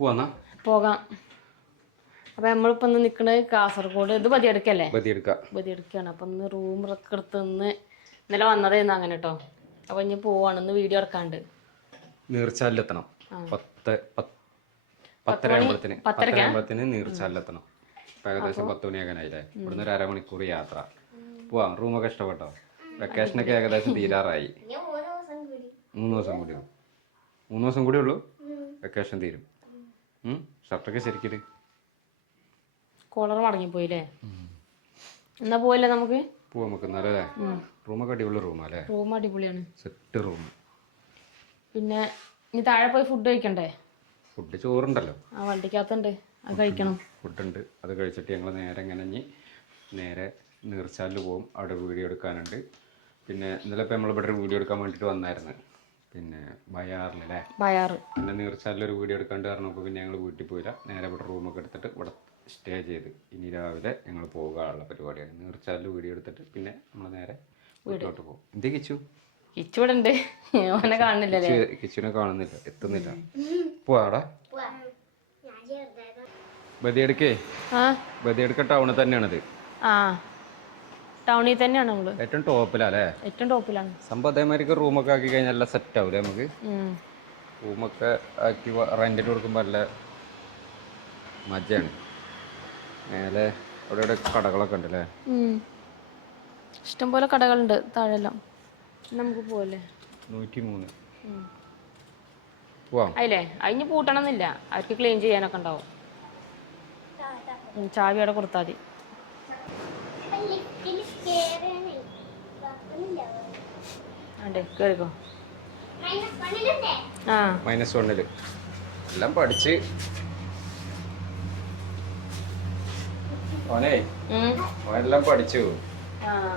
പോകാം. അപ്പം നമ്മളിപ്പോൾ ഇന്ന് നിൽക്കുന്നത് കാസർഗോഡ്. ഇത് ബദിയെടുക്കല്ലേ? ബദിയെടുക്കുകയാണ്. അപ്പം ഇന്ന് റൂമൊക്കെ എടുത്ത് ഇന്നലെ വന്നതായിരുന്നു അങ്ങനെ കേട്ടോ. അപ്പം ഇനി പോവാണ്. ഇന്ന് വീഡിയോ എടുക്കാണ്ട് നീർച്ചാലിലെത്തണം. 10:30 നീർച്ചാലിലെത്തണം. ഇപ്പം ഏകദേശം 10 മണിയാകാനായില്ലേ? ഇവിടുന്ന് 1 അരമണിക്കൂർ യാത്ര. പോവാം. റൂമൊക്കെ ഇഷ്ടപ്പെട്ടോ? വെക്കേഷനൊക്കെ ഏകദേശം തീരാറായി. 3 ദിവസം കൂടിയോ? 3 ദിവസം കൂടി ഉള്ളൂ വെക്കേഷൻ തീരും. ഷർട്ടൊക്കെ ശരിക്കും കോളർ മടങ്ങിപ്പോയില്ലേ? എന്നാ പോയല്ലേ നമുക്ക്? പോവാം നമുക്ക് എന്നാലേ. റൂമൊക്കെ അടിപൊളി റൂമല്ലേ? റൂം അടിപൊളിയാണ്, സെറ്റ് റൂം. പിന്നെ ഇനി താഴെ പോയി ഫുഡ് കഴിക്കണ്ടേ? ഫുഡ് ചോറുണ്ടല്ലോ, ആ വണ്ടിക്കകത്തുണ്ട്, അത് കഴിക്കണം. ഫുഡുണ്ട്, അത് കഴിച്ചിട്ട് ഞങ്ങൾ നേരെ നേരെ നീർച്ചാലിൽ പോകും. അവിടെ വീഡിയോ എടുക്കാനുണ്ട്. പിന്നെ ഇന്നലെ ഇപ്പം നമ്മളിവിടെ ഒരു വീഡിയോ എടുക്കാൻ വേണ്ടിയിട്ട് വന്നായിരുന്നു. പിന്നെ ബയാറിലല്ലേ? ബയാറ്. പിന്നെ നീർച്ചാലിലൊരു വീഡിയോ എടുക്കാണ്ട് പറഞ്ഞപ്പോൾ പിന്നെ ഞങ്ങൾ വീട്ടിൽ പോയില്ല. നേരെ ഇവിടെ റൂമൊക്കെ എടുത്തിട്ട് ഇവിടെ സ്റ്റേ ചെയ്ത് ഇനി രാവിലെ ഞങ്ങൾ പോകാനുള്ള പരിപാടിയാണ്. നീർച്ചാലിൽ വീഡിയോ എടുത്തിട്ട് പിന്നെ നമ്മൾ നേരെ വീട്ടിലോട്ട് പോകും. എന്തേ കിച്ചു ഇവിടെ ഉണ്ട്, ഓനെ കാണുന്നില്ലല്ലേ? കിച്ചുവിനെ കാണുന്നില്ല, എത്തുന്നില്ല. പോവാടാ. ബദിയെടുക്ക ടൗണിൽ തന്നെയാണിത്. ആ ടൗണിൽ തന്നെയാണ് നമ്മള്. ഏറ്റവും ടോപ്പിലല്ലേ? ഏറ്റവും ടോപ്പിലാണ്. സംഭവം അതേമാതിരി റൂമൊക്കെ ആക്കി കഴിഞ്ഞാൽ നല്ല സെറ്റ് ആവില്ലേ നമുക്ക്? റൂമൊക്കെ ആക്കി റെന്റിന് കൊടുക്കുമ്പോൾ നല്ല മജയാണ്. മേലെ അവിടെ ഇവിടെ കടകളൊക്കെ ഉണ്ട് അല്ലേ? ഇഷ്ടംപോലെ കടകളുണ്ട് താഴെല്ലാം. നമുക്ക് പോവല്ലേ? 103 അതില്ലേ? അതിന് പൂട്ടണമെന്നില്ല, അവർക്ക് ക്ലീൻ ചെയ്യാനൊക്കെ ഉണ്ടാവും. ചാവി അവിടെ കൊടുത്താൽ മതി. കേറിക്കോ. -1 എല്ലാം പഠിച്ച് ഓനെല്ലാം പഠിച്ചു.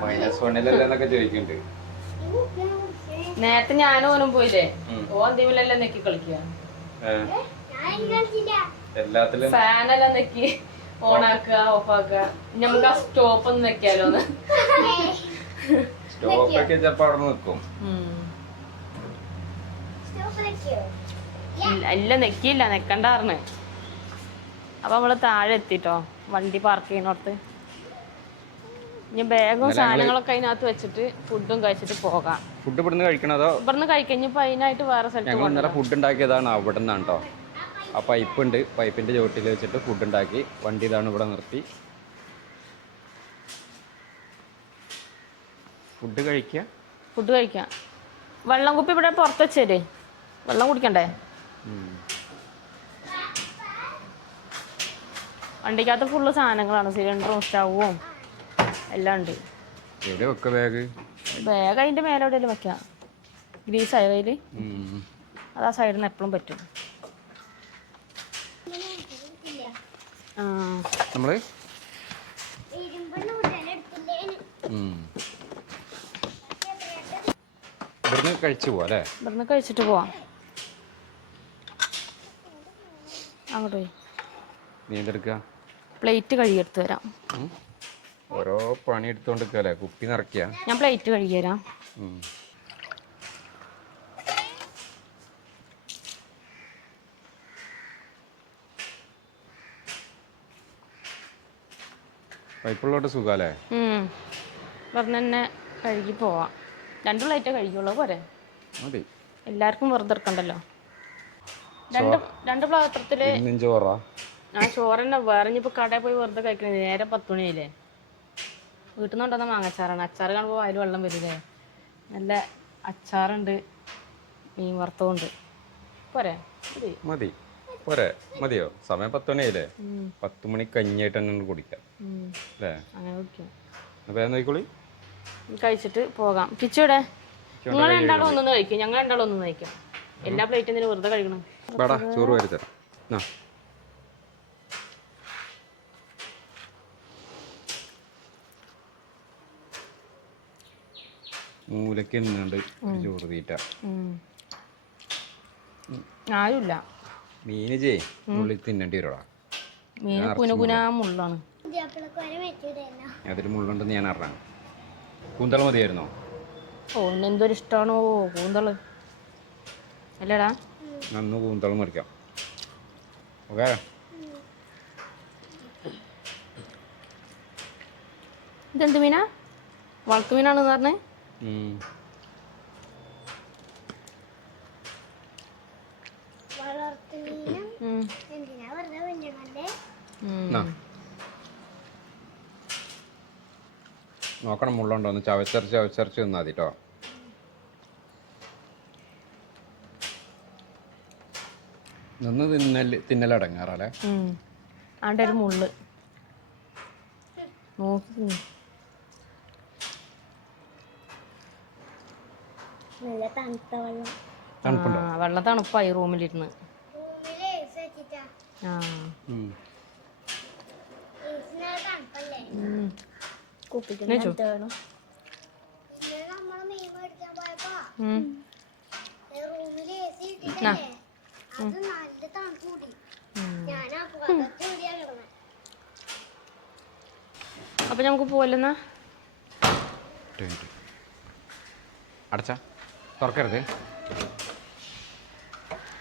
-1 ചോദിക്കുന്നുണ്ട്. നേരത്തെ ഞാനും ഓനും പോയില്ലേ? ഓന്തിമില്ലെല്ലാം നെക്കി കളിക്കുക, എല്ലാത്തിലും ഫാനെല്ലാം നെക്കി ഓണാക്കുക ഓഫാക്കുക. നമുക്ക് ആ സ്റ്റോപ്പ് ഒന്ന് നെക്കിയാലോന്ന്. സ്റ്റോപ്പൊക്കെ ചിലപ്പോ അവിടെ നിൽക്കും. ഇല്ല നെക്കിയില്ല, നെക്കണ്ടാർന്ന്. അപ്പൊ നമ്മള് താഴെ എത്തിട്ടോ, വണ്ടി പാർക്ക് ചെയ്യുന്നോടത്ത്. ഇനി ബാഗും സാധനങ്ങളൊക്കെ അതിനകത്ത് വെച്ചിട്ട് ഫുഡും കഴിച്ചിട്ട് പോകാം. ഫുഡ് ഇവിടുന്ന് കഴിക്കണോ അതോ ഇവിടുന്ന് കഴിക്കഴിഞ്ഞപ്പോ അതിനായിട്ട് വേറെ സ്ഥലത്ത്? ഞങ്ങൾ ഇന്നലെ ഫുഡ് ഉണ്ടാക്കിയതാണ് അവിടെ നിന്നാണ് കേട്ടോ. ആ പൈപ്പുണ്ട്, പൈപ്പിന്റെ ചോട്ടിൽ വെച്ചിട്ട് ഫുഡ് ഉണ്ടാക്കി. വണ്ടി ഇതാണ് ഇവിടെ നിർത്തി. ഫുഡ് കഴിക്കാം. വെള്ളം കുപ്പി ഇവിടെ പുറത്ത് വെച്ചേര്, വെള്ളം കുടിക്കണ്ടേ? വണ്ടിക്കകത്ത് ഫുള്ള് സാധനങ്ങളാണ്, സിലിണ്ടറും സ്റ്റൗവും എല്ലാം ഉണ്ട്. ബാഗ് അതിന്റെ മേലെ എവിടെയെങ്കിലും വെക്കാം. ഗ്രീസ് ആയ കയ്യില്, അത് ആ സൈഡിൽ നിന്ന് എപ്പോഴും പറ്റും. ഇവിടുന്ന് കഴിച്ചിട്ട് പോവാം. അങ്ങോട്ട് പോയി പ്ലേറ്റ് കഴുകിയെടുത്ത് തരാം. ഓരോ പണി എടുത്തോണ്ടിരിക്കല്ലേ? കുപ്പി നിറയ്ക്കുക. ഞാൻ പ്ലേറ്റ് കഴുകി തരാം. പൈപ്പുള്ളോട്ട് സുഖല്ലേ? പറഞ്ഞ തന്നെ കഴുകി പോവാം. 2 പ്ലേറ്റ് കഴുകിയുള്ളൂ പോരെ? എല്ലാവർക്കും വെറുതെ എടുക്കണ്ടല്ലോ. രണ്ട് പാത്രത്തില് ഞാൻ ചോറ് തന്നെ. വേറെ ഇനിയിപ്പോൾ കടയിൽ പോയി വെറുതെ കഴിക്കണേ. നേരെ 10 മണിയായില്ലേ? വീട്ടിൽ നിന്ന് കൊണ്ടുവന്ന മാങ്ങച്ചാറാണ്. അച്ചാറ് കാണുമ്പോൾ അതിൽ വെള്ളം വരില്ലേ? നല്ല അച്ചാറുണ്ട്, മീൻ വറുത്തതുണ്ട്. പോരെ? മതിയോ? സമയം 10 മണിയായില്ലേ? 10 മണി കഞ്ഞിയായിട്ട് തന്നെ കുടിക്കാം അല്ലേ? അങ്ങനെ കുടിക്കാം. കഴിച്ചിട്ട് പോകാം. കിച്ചൂടെ നിങ്ങൾ രണ്ടാളും ഒന്നൊന്ന് കഴിക്കും, ഞങ്ങൾ രണ്ടാളും ഒന്നും കഴിക്കാം. എല്ലാ പ്ലേറ്റും എന്തിനാ വെറുതെ കഴിക്കണം? ചോറ് വരുത്തരാം. മൂലക്ക് ചോറ് തീറ്റ ആരുമില്ല. മീന് ഉള്ളിൽ തിന്നേണ്ടി വരോടാ. മുള്ളാണ്. അതിൽ മുള്ളുണ്ടെന്ന് ഞാൻ അറിയാം. കൂന്തൾ മതിയായിരുന്നോ? എന്തൊരു ഇഷ്ടമാണോ കൂന്തള് അല്ലേടാ? അന്ന് കൂന്തൾ മറിക്കാം. ഓക്കെ. ഇതെന്ത് മീനാ? വളർത്തു മീനാണെന്ന് പറഞ്ഞേ. നോക്കണം മുള്ളുണ്ടോ ഒന്ന് ചവച്ചരച്ച് നിന്നാ മതി കേട്ടോ. നിന്ന് തിന്നലടങ്ങാറല്ലേ. ആണ്ട് ഒരു മുള്ള് നോക്കി. വെള്ളം തണുപ്പായി റൂമിലിരുന്ന്. അപ്പൊ നമുക്ക് പോവല്ലെന്നാ. അടച്ച തുറക്കരുത്.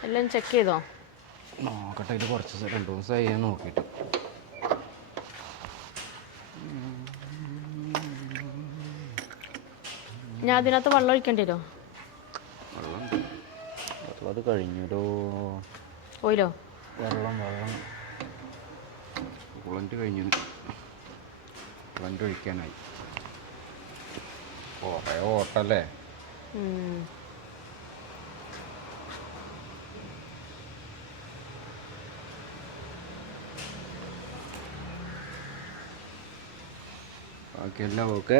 എല്ലാം ചെക്ക് ചെയ്തോ? നോക്കട്ടെ. ഇത് കുറച്ച് 2 ദിവസമായി ഞാൻ നോക്കിയിട്ട്. ഞാൻ അതിനകത്ത് വെള്ളം ഒഴിക്കേണ്ടി വരുമോ? വെള്ളം അത് കഴിഞ്ഞല്ലോ. പോയില്ലോ വെള്ളം കുളന്റ് കഴിഞ്ഞു. കുളന്റ് ഒഴിക്കാനായി. കുറേ ഓട്ടല്ലേ. ബാക്കിയെല്ലാം ഓക്കെ.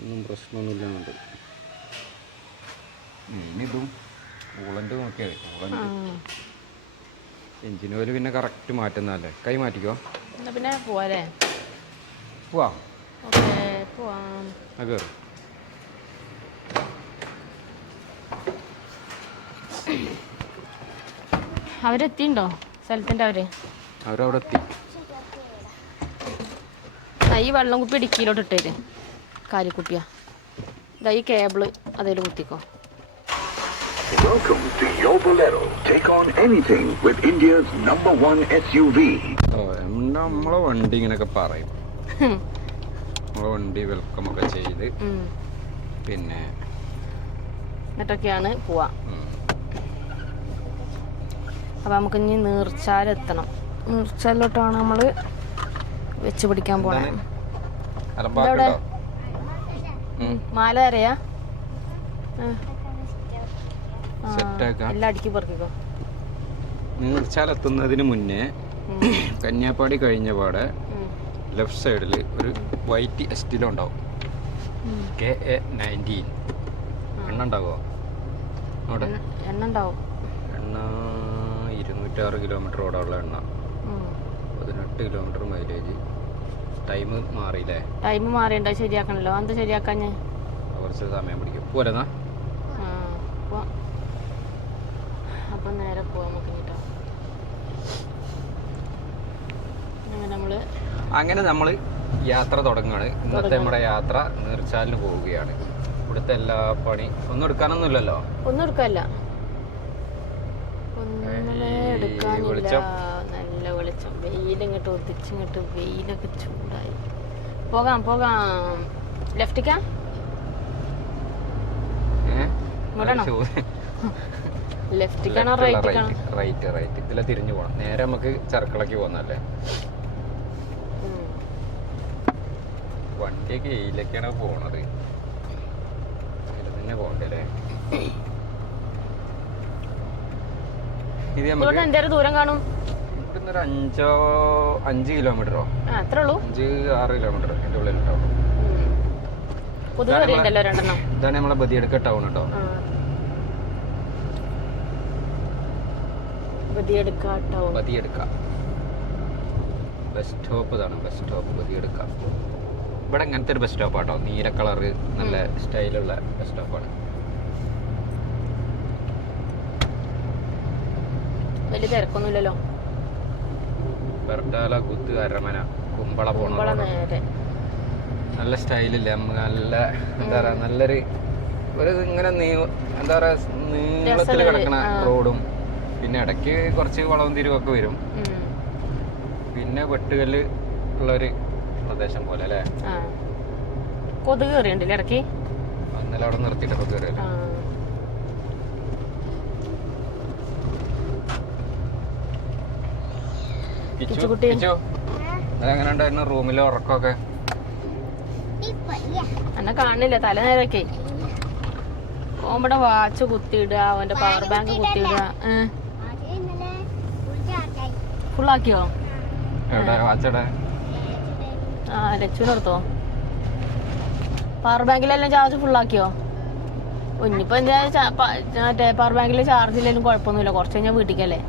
ഒന്നും പ്രശ്നമൊന്നുമില്ലുണ്ട്. മീനിതും കൂളൻ്റ് നോക്കിയാൽ കൂളൻ്റ് എഞ്ചിന് ഓയിൽ പിന്നെ കറക്റ്റ് മാറ്റുന്നതല്ലേ. കൈ മാറ്റിക്കോ. എന്നാ പിന്നെ പോവാല്ലേ? പോവാം. ഓക്കെ പോവാം. കയറി. അവരെത്തിണ്ടോ സ്ഥലത്തിൻ്റെ? അവരവിടെ എത്തി. ഈ വെള്ളം കുപ്പി ഇടുക്കിയിലോട്ട് ഇട്ടേര്. കാലിക്കുപ്പിയാ. ഇതാ ഈ cable അതേല് കുത്തിക്കോ. Welcome to your Bolero. Take on anything with India's #1 SUV. നമ്മളെ വണ്ടി ഇങ്ങനെയൊക്കെ പറയും. നമ്മളെ വണ്ടി വെൽക്കം ഒക്കെ ചെയ്ത് പിന്നെ എന്നിട്ടൊക്കെയാണ് പോവാ. അപ്പം നമുക്ക് ഇനി നീർച്ചാലെത്തണം. നീർച്ചാലിലോട്ടാണ് നമ്മൾ വെച്ച് പിടിക്കാൻ പോണേ. മാല തരയാ എല്ലാം അടുക്കി പറക്കിക്കോ. നീർച്ചാലെത്തുന്നതിന് മുന്നേ കന്യാപ്പാടി കഴിഞ്ഞ പാടെ ലെഫ്റ്റ് സൈഡിൽ ഒരു വൈറ്റ് എസ്റ്റിലോ ഉണ്ടാവും. KA-19 എണ്ണ ഉണ്ടാവുമോ? അവിടെ എണ്ണ ഉണ്ടാവും. എണ്ണ 206 കിലോമീറ്റർ ഓടാനുള്ള എണ്ണ, 18 കിലോമീറ്റർ മൈലേജ്. ടൈം മാറിയില്ലേ? ടൈം മാറിയുണ്ടോ? ശരിയാക്കണല്ലോ. എന്താ ശരിയാക്കാഞ്ഞേ? കുറച്ച് സമയം പിടിക്കും. പോരെന്നാ അപ്പം നേരെ പോവാൻ നമുക്ക് കേട്ടോ. അങ്ങനെ നമ്മൾ യാത്ര തുടങ്ങുകയാണ്. ഇന്നത്തെ നമ്മുടെ യാത്ര നീർച്ചാലിന് പോവുകയാണ്. ഇവിടുത്തെ എല്ലാ പണി ഒന്നും എടുക്കാനൊന്നുമില്ലല്ലോ. ഒന്നും എടുക്കാനില്ല. നല്ല വെളിച്ചം. വെയിലിങ്ങോട്ട് ഒതിച്ചിങ്ങോട്ട് വെയിലൊക്കെ ചൂടായി. പോകാം. ലെഫ്റ്റിക്കാ ലെഫ്റ്റിക്കാണോ റൈറ്റിക്കാണോ? റൈറ്റ്. ഇതിലെ തിരിഞ്ഞു പോകണം. നേരെ നമുക്ക് ചെർക്കളയ്ക്ക് പോകുന്നല്ലേ. വണ്ടിയൊക്കെ ഇതിലേക്കാണ് പോണത്. ഇതിൽ തന്നെ പോകണ്ടല്ലേ. ഇത് നമുക്ക് എന്തേരം ദൂരം കാണും? ഇവിടുന്ന് ഒരു 5 കിലോമീറ്ററോ അത്രേ ഉള്ളൂ. 5-6 കിലോമീറ്റർ എൻ്റെ ഉള്ളിലുണ്ടാവും. ഇതാണ് നമ്മളെ ബദിയടുക്ക ടൗൺ കേട്ടോ. Badiyadka bus stop. ഇതാണ് ബസ് സ്റ്റോപ്പ് ബദിയടുക്ക. ഇവിടെ ഇങ്ങനത്തെ ഒരു ബസ് സ്റ്റോപ്പ് ആട്ടോ. നീല കളറ് നല്ല സ്റ്റൈലുള്ള ബസ് സ്റ്റോപ്പാണ്. വലിയ തിരക്കൊന്നുമില്ലല്ലോ. ബെർട്ടാല കുത്ത് അരമന കുമ്പള പോണ നല്ല സ്റ്റൈലില്ല. നല്ല എന്താ പറയാ, നല്ലൊരു ഇങ്ങനെ എന്താ പറയാ നീളത്തിൽ കിടക്കണ റോഡും പിന്നെ ഇടയ്ക്ക് കുറച്ച് വളവും തിരിവൊക്കെ വരും. പിന്നെ വെട്ടുകല്ല് ഉള്ളൊരു പ്രദേശം പോലെ അല്ലേ? കൊതുക് കയറിയുണ്ടല്ലേ ഇടയ്ക്ക്? ഇന്നലെ അവിടെ നിർത്തിയിട്ടൊക്കെ കയറിയല്ലേ. എങ്ങനെ ഉണ്ടായിരുന്നു റൂമിലെ ഉറക്കമൊക്കെ? എന്നെ കാണില്ല, തല നേരൊക്കെ ഓമ്പടെ വാച്ച് കുത്തിയിടുക, അവന്റെ പവർ ബാങ്ക് കുത്തിയിടുക. ഫുള്ളാക്കിയോ? ലച്ചുവിനെടുത്തോ? പവർ ബാങ്കിലെല്ലാം ചാർജ് ഫുള്ളാക്കിയോ? ഇനിയിപ്പോ എന്താ മറ്റേ പവർ ബാങ്കിൽ ചാർജ് ഇല്ലെങ്കിലും കുഴപ്പമൊന്നുമില്ല, കുറച്ച് കഴിഞ്ഞാൽ വീട്ടിക്കല്ലേ?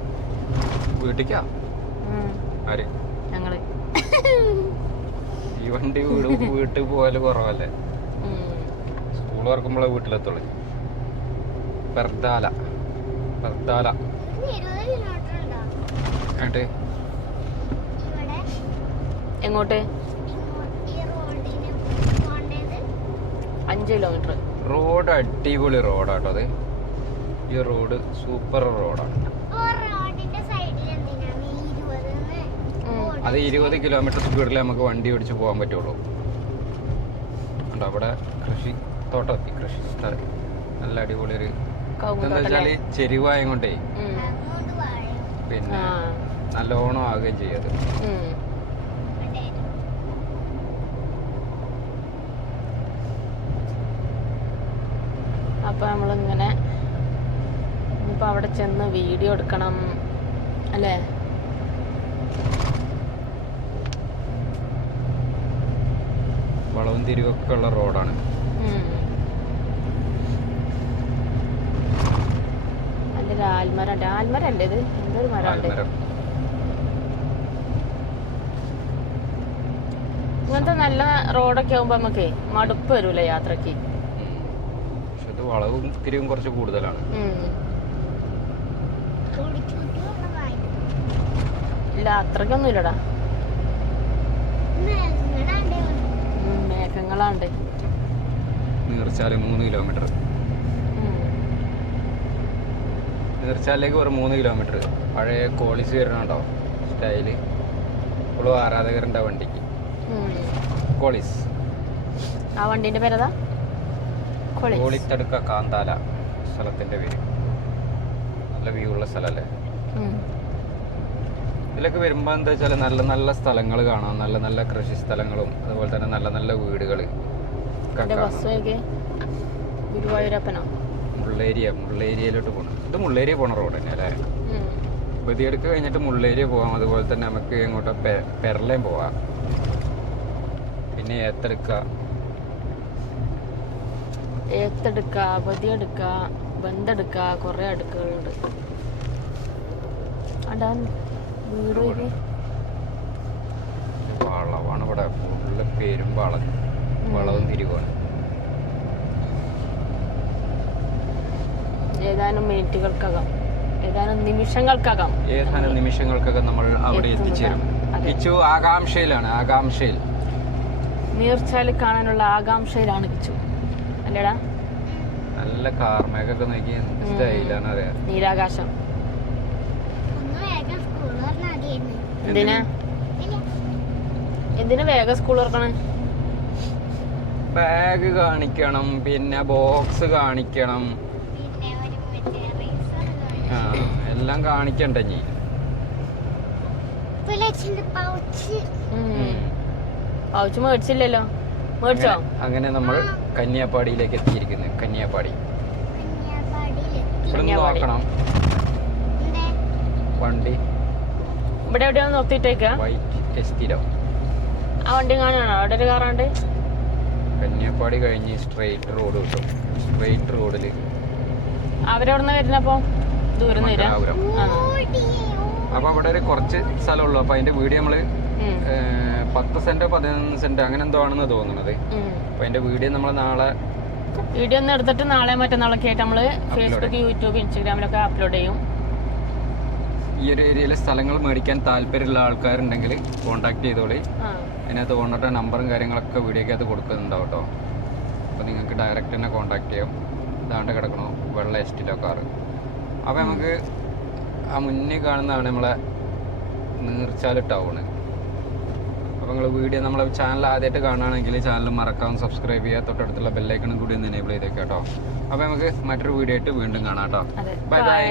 ഞങ്ങള് ഈ വണ്ടി വീട്ടിൽ പോയാല് കുറവല്ലേ? സ്കൂൾ തുറക്കുമ്പോഴേ വീട്ടിലെത്തുള്ളൂ. പെർദാല എങ്ങോട്ട്? 5 കിലോമീറ്റർ. റോഡ് അടിപൊളി റോഡാട്ടോ അത്. ഈ റോഡ് സൂപ്പർ റോഡാണ്. അത് 20 കിലോമീറ്റർ സ്പീഡിൽ നമുക്ക് വണ്ടി ഓടിച്ച് പോകാൻ പറ്റുള്ളൂ. അവിടെ കൃഷി സ്ഥലം നല്ല അടിപൊളി ഒരു എന്താ വെച്ചാല് ചെരിവായ കൊണ്ടേ പിന്നെ നല്ലോണം ആകുകയും ചെയ്യത്. അപ്പൊ നമ്മളിങ്ങനെ ഇനിയിപ്പോ അവിടെ ചെന്ന് വീഡിയോ എടുക്കണം അല്ലേ? വളവും തിരിവൊക്കെ ഉള്ള റോഡാണ്. നല്ലൊരു ആൽമരല്ലേ ഇത്? എന്തൊരു മരമുണ്ട് ഇങ്ങനത്തെ നല്ല റോഡൊക്കെ ആവുമ്പോ നമുക്കേ മടുപ്പ് വരൂല യാത്രക്ക്. പക്ഷെ ഇത് വളവും തിരിവും കുറച്ച് കൂടുതലാണ്. ഇല്ല അത്രക്കൊന്നും ഇല്ലടാ, മേഘങ്ങളാണ്ട്. നീർച്ചാല് 3 കിലോമീറ്റർ, നീർച്ചാലിലേക്ക് ഒരു 3 കിലോമീറ്റർ. പഴയ കോളിസ് വരുന്നുണ്ടോ സ്റ്റൈല്? ഇപ്പോഴും ആരാധകരുണ്ട് ആ വണ്ടിക്ക്. കോളിസ് ആ വണ്ടിന്റെ പേരതാ? കോളിത്തടുക്ക കാന്താല സ്ഥലത്തിന്റെ പേര്. നല്ല വ്യൂ ഉള്ള സ്ഥലല്ലേ? ഇതിലൊക്കെ വരുമ്പോ എന്താ വെച്ചാൽ നല്ല നല്ല സ്ഥലങ്ങൾ കാണാം, നല്ല നല്ല കൃഷി സ്ഥലങ്ങളും അതുപോലെ തന്നെ നല്ല നല്ല വീടുകൾ. മുള്ളേരിയയിലോട്ട് പോകണം. ഇത് മുള്ളേരിയ പോണ റോഡ് തന്നെ അല്ലേ? ബദിയെടുക്ക് കഴിഞ്ഞിട്ട് മുള്ളേരിയ പോവാം. അതുപോലെ തന്നെ നമുക്ക് ഇങ്ങോട്ട് പെരളയും പോവാം. പിന്നെ ഏത്തെടുക്ക, ബദിയെടുക്ക, ബന്തെടുക്ക, കൊറേ അടുക്കുകളുണ്ട്. അടാ വീട് വളവാണ് ഇവിടെ ഫുള്ള് പേരും വളവും തിരിവാണ്. ഏതാനും മിനിറ്റുകൾക്കകം, ഏതാനും നിമിഷങ്ങൾക്കകം നമ്മൾ അവിടെ എത്തിച്ചേരും. കിച്ചു ആകാംക്ഷയിൽ നീർച്ചാല് കാണാനുള്ള ആകാംക്ഷയിലാണ് കിച്ചു അല്ലേടാ? നല്ല കാർമേഘൊക്കെ നോക്കി സ്റ്റൈലാണ് അറിയാം. നീരാകാശം. എന്തിനാ വേഗം സ്കൂൾ തുറക്കണേ? ബാഗ് കാണിക്കണം, പിന്നെ ബോക്സ് കാണിക്കണം, എല്ലാം കാണിക്കണ്ടേ? പൗച്ച് മേടിച്ചില്ലല്ലോ. മേടിച്ചോ? അങ്ങനെ നമ്മൾ കന്യാപ്പാടിയിലേക്ക് എത്തിയിരിക്കുന്നു. കന്യാപ്പാടി നോക്കണം വണ്ടി ഇവിടെ എവിടെയാണ് നിർത്തിയിട്ടേക്കാ? വൈറ്റ് എസ്റ്റിലോ ആ വണ്ടി കാണാണോ? അവിടെ ഒരു കാറുണ്ട്. കന്യാപ്പാടി കഴിഞ്ഞ് സ്ട്രെയിറ്റ് റോഡ് കിട്ടും. സ്ട്രെയിറ്റ് റോഡില് അവരെവിടുന്ന് വരുന്നപ്പോ ദൂരം അപ്പൊ അവിടെ ഒരു കുറച്ച് സ്ഥലമുള്ളൂ. അപ്പൊ അതിന്റെ വീഡിയോ നമ്മള് 10 സെന്റോ 11 സെന്റോ അങ്ങനെ എന്തോ ആണെന്ന് തോന്നുന്നത്. അപ്പൊ അതിന്റെ വീഡിയോ നമ്മൾ നാളെ വീഡിയോ ഒന്ന് എടുത്തിട്ട് നാളെ മറ്റന്നാളൊക്കെ ആയിട്ട് നമ്മള് ഫേസ്ബുക്ക്, യൂട്യൂബ്, ഇൻസ്റ്റാഗ്രാമിലൊക്കെ അപ്ലോഡ് ചെയ്യും. ഈ ഒരു ഏരിയയിലെ സ്ഥലങ്ങൾ മേടിക്കാൻ താല്പര്യമുള്ള ആൾക്കാരുണ്ടെങ്കിൽ കോൺടാക്ട് ചെയ്തോളി. അതിനകത്ത് ഓണറുടെ നമ്പറും കാര്യങ്ങളൊക്കെ വീഡിയോക്കകത്ത് കൊടുക്കുന്നുണ്ടാവും കേട്ടോ. അപ്പോൾ നിങ്ങൾക്ക് ഡയറക്റ്റ് തന്നെ കോൺടാക്ട് ചെയ്യാം. ഇതാണ്ട് കിടക്കണോ വെള്ള എസ്റ്റിലോ കാറ്. അപ്പോൾ നമുക്ക് ആ മുന്നിൽ കാണുന്നതാണ് നമ്മളെ നീർച്ചാൽ ടൗണ്. അപ്പോൾ നിങ്ങൾ വീഡിയോ നമ്മളെ ചാനൽ ആദ്യമായിട്ട് കാണുകയാണെങ്കിൽ ചാനൽ മറക്കാതെ സബ്സ്ക്രൈബ് ചെയ്യുക, തൊട്ടടുത്തുള്ള ബെല്ലൈക്കണും കൂടി ഒന്ന് എനേബിൾ ചെയ്തേക്കാം കേട്ടോ. അപ്പോൾ നമുക്ക് മറ്റൊരു വീഡിയോ ആയിട്ട് വീണ്ടും കാണാം കേട്ടോ. Bye bye.